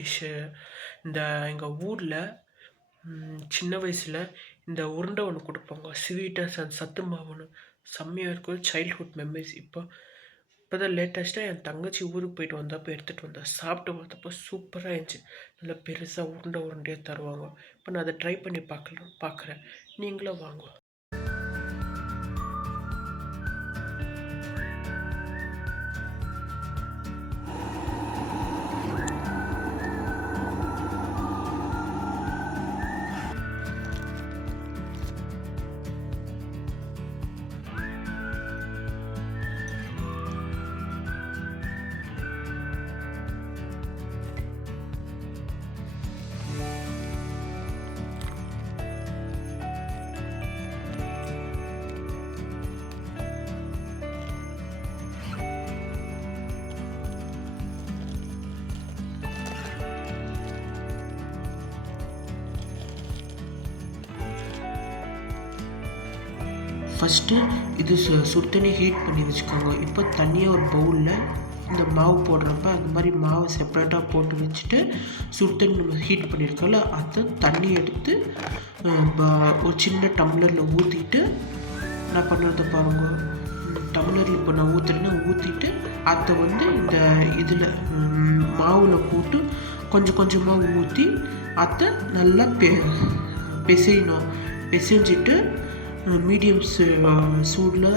Dish. இந்த எங்கள் ஊரில் சின்ன வயசில் இந்த உருண்டை ஒன்று கொடுப்பாங்க, ஸ்வீட்டாக சத்து மாவுன்னு. செம்மையாக இருக்கும். Childhood memories. இப்போ தான் லேட்டஸ்ட்டாக என் தங்கச்சி ஊருக்கு போயிட்டு வந்தப்போ எடுத்துகிட்டு வந்தேன். சாப்பிட்டு பார்த்தப்போ சூப்பராக இருந்துச்சு. நல்லா பெருசாக உருண்டையாக தருவாங்க. இப்போ நான் அதை ட்ரை பண்ணி பார்க்குறேன். நீங்களும் வாங்க. ஃபஸ்ட்டு இது சுடு தண்ணி ஹீட் பண்ணி வச்சுக்கோங்க. இப்போ தனியாக ஒரு பவுலில் இந்த மாவு போடுறப்ப அந்த மாதிரி மாவை செப்பரேட்டாக போட்டு வச்சுட்டு சுடு தண்ணி நம்ம ஹீட் பண்ணியிருக்கோம்ல அதை தண்ணி எடுத்து ஒரு சின்ன டம்ளரில் ஊற்றிட்டு நான் பண்ணுறத பாருங்க. டம்ளரில் இப்போ நான் ஊற்றிட்டு அதை இந்த இதில் மாவில் போட்டு கொஞ்சமாக ஊற்றி அதை நல்லா பிசையணும். பிசைஞ்சிட்டு மீடியம் சூடில்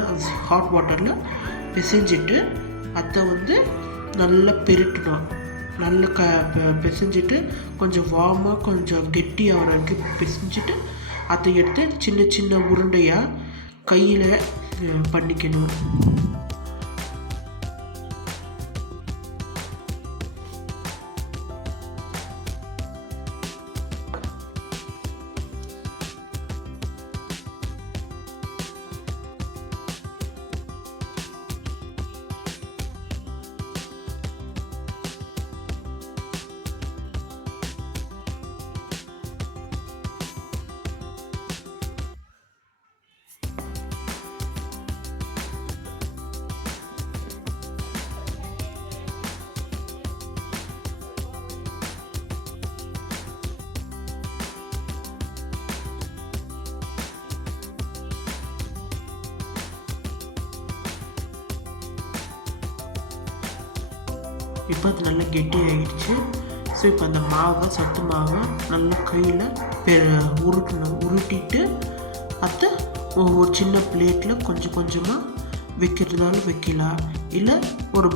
ஹாட் வாட்டரில் பிசைஞ்சிட்டு அதை நல்லா பெருட்டணும். நல்லா பிசைஞ்சிட்டு கொஞ்சம் வார்மாக கொஞ்சம் கெட்டியாக வரைக்கும் பிசைஞ்சிட்டு அதை எடுத்து சின்ன சின்ன உருண்டையாக கையில் பண்ணிக்கணும். இப்போ அது நல்லா கெட்டி ஆகிடுச்சு. ஸோ இப்போ அந்த சத்து மாவை நல்லா கையில் உருட்டிட்டு அதை ஒரு சின்ன பிளேட்டில் கொஞ்சமாக வைக்கிறதுனாலும் வைக்கலாம். இல்லை ஒரு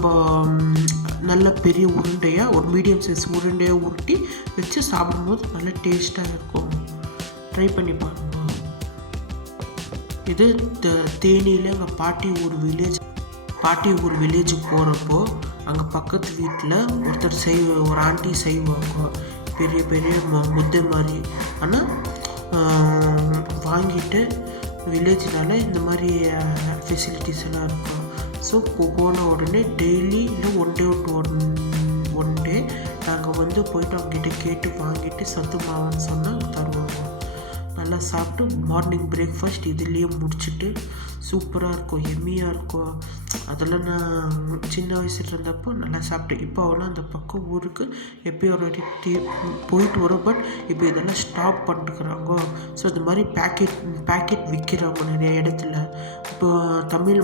நல்ல பெரிய உருண்டையாக ஒரு மீடியம் சைஸ் உருண்டையாக உருட்டி வச்சு சாப்பிடும்போது நல்லா டேஸ்ட்டாக இருக்கும். ட்ரை பண்ணி பாருங்க. இது தேனியில் எங்கள் பாட்டி ஊர் வில்லேஜுக்கு போகிறப்போ அங்கே பக்கத்து வீட்டில் ஒரு ஆண்டி செய்வாங்க, பெரிய முத்தை மாதிரி. ஆனால் வாங்கிட்டு வில்லேஜ்னால இந்த மாதிரி ஃபெசிலிட்டிஸ் எல்லாம் இருக்கும். ஸோ போன உடனே டெய்லி இல்லை ஒன் டே நாங்கள் போயிட்டு அவங்ககிட்ட கேட்டு வாங்கிட்டு சத்து மாவுன்னு சொன்னால் தருவாங்க. நல்லா சாப்பிட்டு மார்னிங் பிரேக்ஃபாஸ்ட் இதுலேயே முடிச்சுட்டு சூப்பராக இருக்கும், எம்மியாக இருக்கும். அதெல்லாம் நான் சின்ன வயசுல இருந்தப்போ நல்லா சாப்பிட்டேன். இப்போ அவெல்லாம் அந்த பக்கம் ஊருக்கு எப்போயோ ஒரு வாட்டி போயிட்டு வரோம். பட் இப்போ இதெல்லாம் ஸ்டாப் பண்ணிட்டுருக்குறாங்க. ஸோ இந்த மாதிரி பேக்கெட் விற்கிறாங்க நிறைய இடத்துல. இப்போ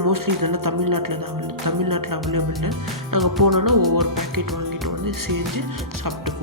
மோஸ்ட்லி இதெல்லாம் தமிழ்நாட்டில் அவைலபிள். நாங்கள் போனோன்னா ஒவ்வொரு பேக்கெட் வாங்கிட்டு செஞ்சு சாப்பிட்டுக்குவோம்.